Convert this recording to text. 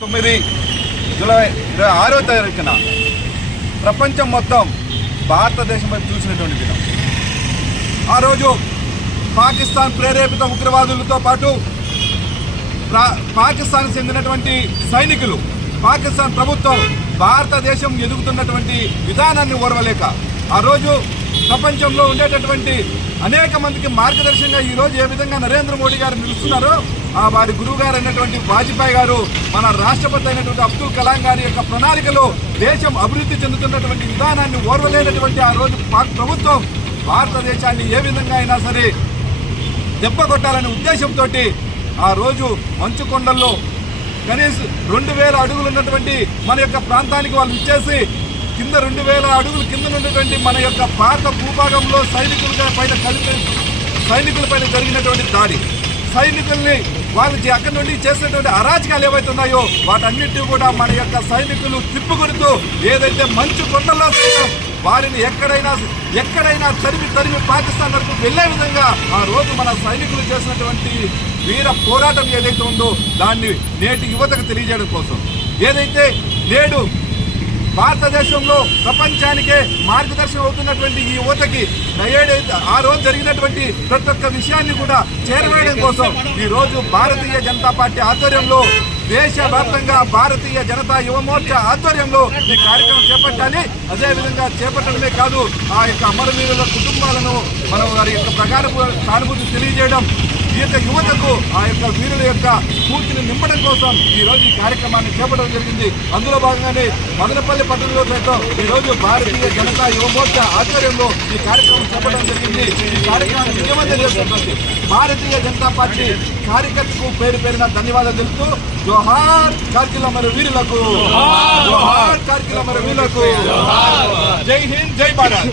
తొమ్మిది జూలై ఇరవై ఆరో తారీఖున ప్రపంచం మొత్తం భారతదేశం వైపు చూసినటువంటి దినం. ఆ రోజు పాకిస్తాన్ ప్రేరేపిత ఉగ్రవాదులతో పాటు ప్రా- పాకిస్తాన్ చెందినటువంటి సైనికులు పాకిస్తాన్ ప్రభుత్వం భారతదేశం ఎదుగుతున్నటువంటి విధానాన్ని ఓర్వలేక ఆ రోజు ప్రపంచంలో ఉండేటటువంటి అనేక మందికి మార్గదర్శకంగా ఈ రోజు ఏ విధంగా నరేంద్ర మోడీ గారు నిలుస్తున్నారో వారి గురువు గారు అయినటువంటి వాజ్పేయి గారు మన రాష్ట్రపతి అయినటువంటి అబ్దుల్ కలాం గారి యొక్క ప్రణాళికలో దేశం అభివృద్ధి చెందుతున్నటువంటి విధానాన్ని ఓర్వలేనటువంటి ఆ రోజు పాక్ ప్రభుత్వం భారతదేశాన్ని ఏ విధంగా అయినా సరే దెబ్బ కొట్టాలనే ఉద్దేశంతో ఆ రోజు మంచుకొండల్లో కనీసం రెండు వేల అడుగులు ఉన్నటువంటి మన యొక్క ప్రాంతానికి వాళ్ళు ఇచ్చేసి కింద రెండు వేల అడుగులు కింద ఉన్నటువంటి మన యొక్క భారత భూభాగంలో సైనికుల పైన కలిపి సైనికుల పైన జరిగినటువంటి దాడి. సైనికుల్ని వాళ్ళు అక్కడి నుండి చేసినటువంటి అరాచకాలు ఏవైతున్నాయో వాటన్నిటి కూడా మన యొక్క సైనికులు తిప్పుకొడుతూ ఏదైతే మంచు కొండల్లో సైతం వారిని ఎక్కడైనా ఎక్కడైనా తరిమి తరిమి పాకిస్తాన్ వరకు వెళ్ళే విధంగా ఆ రోజు మన సైనికులు చేసినటువంటి వీర పోరాటం ఏదైతే ఉందో దాన్ని నేటి యువతకు తెలియజేయడం కోసం. ఏదైతే నేడు భారతదేశంలో ప్రపంచానికే మార్గదర్శనం అవుతున్నటువంటి ఈ యువతకి ఏడైతే ఆ రోజు జరిగినటువంటి ప్రతి ఒక్క విషయాన్ని కూడా చేరవేయడం కోసం ఈ రోజు భారతీయ జనతా పార్టీ ఆధ్వర్యంలో దేశవ్యాప్తంగా భారతీయ జనతా యువమోర్చా ఆధ్వర్యంలో ఈ కార్యక్రమం చేపట్టాలి. అదేవిధంగా చేపట్టడమే కాదు ఆ యొక్క అమరవీరుల కుటుంబాలను మనం వారి యొక్క ప్రగాఢ సానుభూతి తెలియజేయడం. ఈ యొక్క యువతకు ఆ యొక్క వీరుల యొక్క స్ఫూర్తిని నింపడం కోసం ఈ రోజు ఈ కార్యక్రమాన్ని చేపట్టడం జరిగింది. అందులో భాగంగానే మదనపల్లి పట్టణంలో సైతం ఈ రోజు భారతీయ జనతా యువమోర్చా ఆధ్వర్యంలో ఈ కార్యక్రమం చేపట్టడం జరిగింది. ఈ కార్యక్రమాన్ని విజయవంతం చేస్తున్నది భారతీయ జనతా పార్టీ కార్యకర్తకు పేరు పేరున ధన్యవాదాలు తెలుపుతూ జోహార్ కార్గిల్ అమర వీరులకు. జోహార్. కార్గిల్ అమర వీరులకు. జై హింద్ జై భారత్.